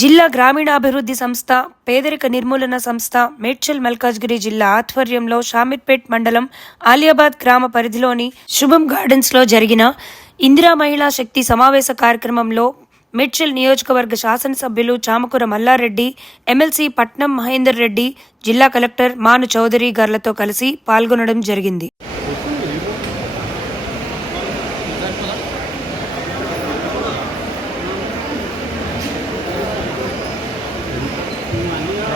జిల్లా గ్రామీణాభివృద్ధి సంస్థ పేదరిక నిర్మూలన సంస్థ మేడ్చల్ మల్కాజ్గిరి జిల్లా ఆధ్వర్యంలో షామీర్పేట్ మండలం ఆలియాబాద్ గ్రామ పరిధిలోని శుభం గార్డెన్స్లో జరిగిన ఇందిరా మహిళా శక్తి సమావేశ కార్యక్రమంలో మేడ్చల్ నియోజకవర్గ శాసనసభ్యులు చామకుర మల్లారెడ్డి ఎమ్మెల్సీ పట్నం మహేందర్ రెడ్డి జిల్లా కలెక్టర్ మాను చౌదరి గార్లతో కలిసి పాల్గొనడం జరిగింది.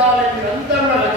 No le hagan.